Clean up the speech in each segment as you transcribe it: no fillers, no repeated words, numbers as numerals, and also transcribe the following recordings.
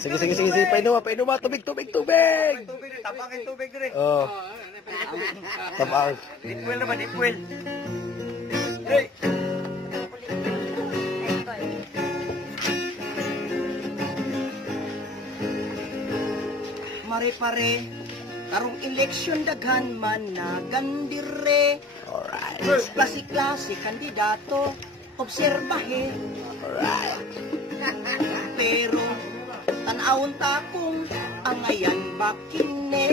Sige. Painuwa. Tubig. Tapakin tubig dire. Oh. Tapang. Dipwel naman, dipwel. Hey! Mare-pare, karong eleksyon daghan man na gandire. Alright. Klase-klase kandidato, obserbahe. Alright. Pero, tanawon ta kung angayan bakine.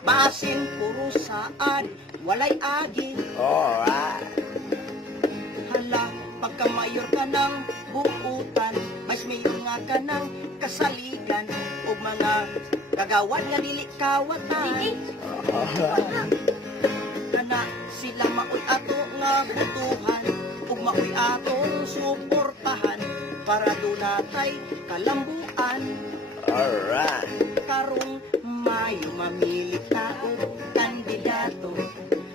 Basin puro saad, walay agi. Alright. Hala, pagka mayor ka ng buutan, mas mayor nga ka ng kasaligan o mga kagawan nga dili kawatan. Kana sila maoy ato nga butuhan ug maoy atong suportahan para dunatay kalambuan. Alright. Karong Mayo mamili ka og kandidato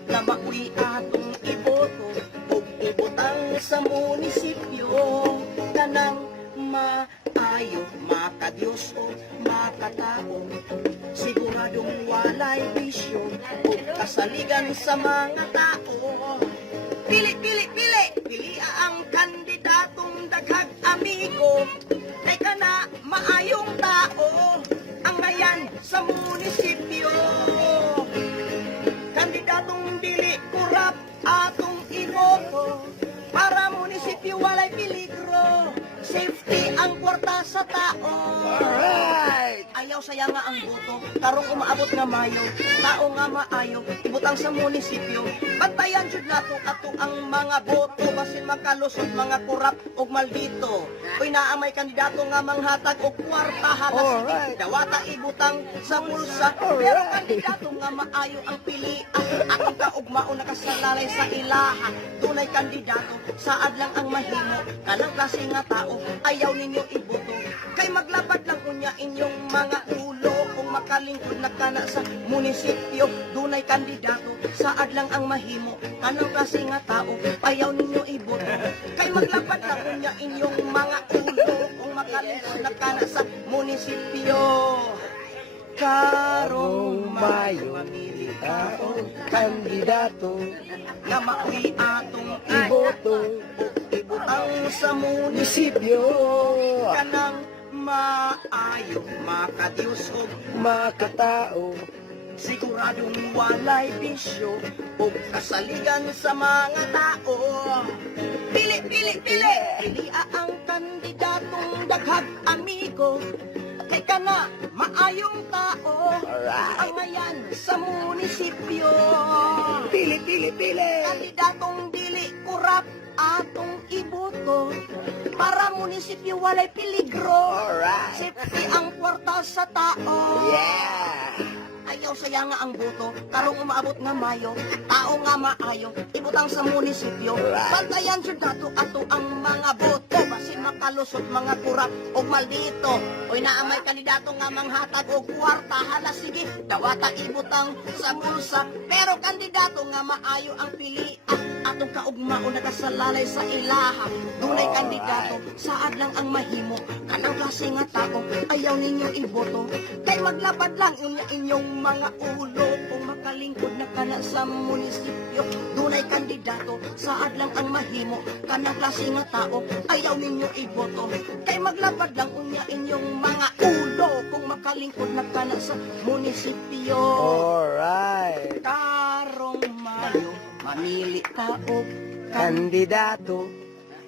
na maoy atong iboto ug ibutang sa munisipyo kanang maayo, makadiyos o makatao. Siguradong walay bisyo o kasaligan sa mga tao. Pili! Pili ang kandidatong daghag amigo. Kay kana maayong tao ang mayan sa munisipyo. Kandidatong dili kurap atong iboto para munisipyo walay peligro. Safety ang kwarta sa tao. Alright. Ayaw saya nga ang boto, karong umaabot nga Mayo, tao nga maayo, ibutang sa munisipyo. Bantayan jud nato ato ang mga boto, basin makalusot mga kurap ug maldito. Uy naamay kandidato nga manghatag og kwarta halas Alright. dawata ibutang sa bulsa. Pero kandidato nga maayo ang pilian, atong kaugmao nakasalalay sa ilaha. Dunay kandidato, saad lang ang mahimo, kanang klase nga tao ayaw ninyo iboto. Kay maglabad lang unya inyong mga ulo kung makalingkod na kana sa munisipyo. Dunay kandidato, saad lang ang mahimo, kanang klase nga tao ayaw ninyo iboto. Kay maglabad lang unya inyong mga ulo kung makalingkod na kana sa munisipyo. Karong Mayo mamili ka og Kandidato. na maoy atong Iboto. ibutang sa munisipyo kanang maayo, makadiyos o Makatao. siguradong walay bisyo o kasaligan sa mga tao. Pili! Pili ang kandidatong daghag amigo. Kay kana maayong tao Alright. ang mayan sa munisipyo. Pili. Kandidatong dili kurap atong iboto para munisipyo walay peligro. Alright. Safety ang kwarta sa tao. Yeah. Ayaw saya nga ang boto, karong umaabot nga Mayo, tao nga maayo, ibutang sa munisipyo. Alright. Bantayan jud nato ato ang mga boto, basin makalusot mga kurap o maldito. Oy naamay kandidato nga manghatag og kwarta, hala sige, dawata ibutang sa bulsa. Pero kandidato nga maayo ang pilian, atong kaugmao nakasalalay sa ilaha. Dunay kandidato, saad lang ang mahimo, kanang klase nga tao ayaw ninyo iboto. Kay maglabad lang inyong mga ulo kung makalingkod na kana sa munisipyo. Dunay kandidato, saad lang ang mahimo, kanang klase nga tao ayaw ninyo iboto. Kay maglabad lang unya inyong mga ulo kung makalingkod na kana sa munisipyo. Alright. Karong Mayo mamili ka og Kandidato.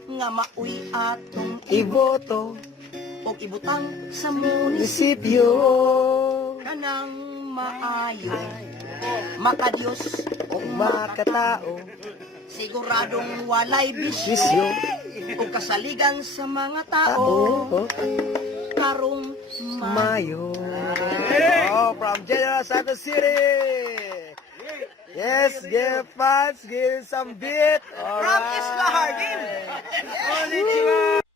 nga maoy atong Iboto. og ibutang sa munisipyo Munisipyo. kanang maayo, makadiyos o Makatao. siguradong walay bisyo Bisyo. o kasaligan sa mga tao. Tao. Karong Mayo. Oh, from General Santos City. Yes, give fans, give some beat. From Isla Hardin. Konnichiwa.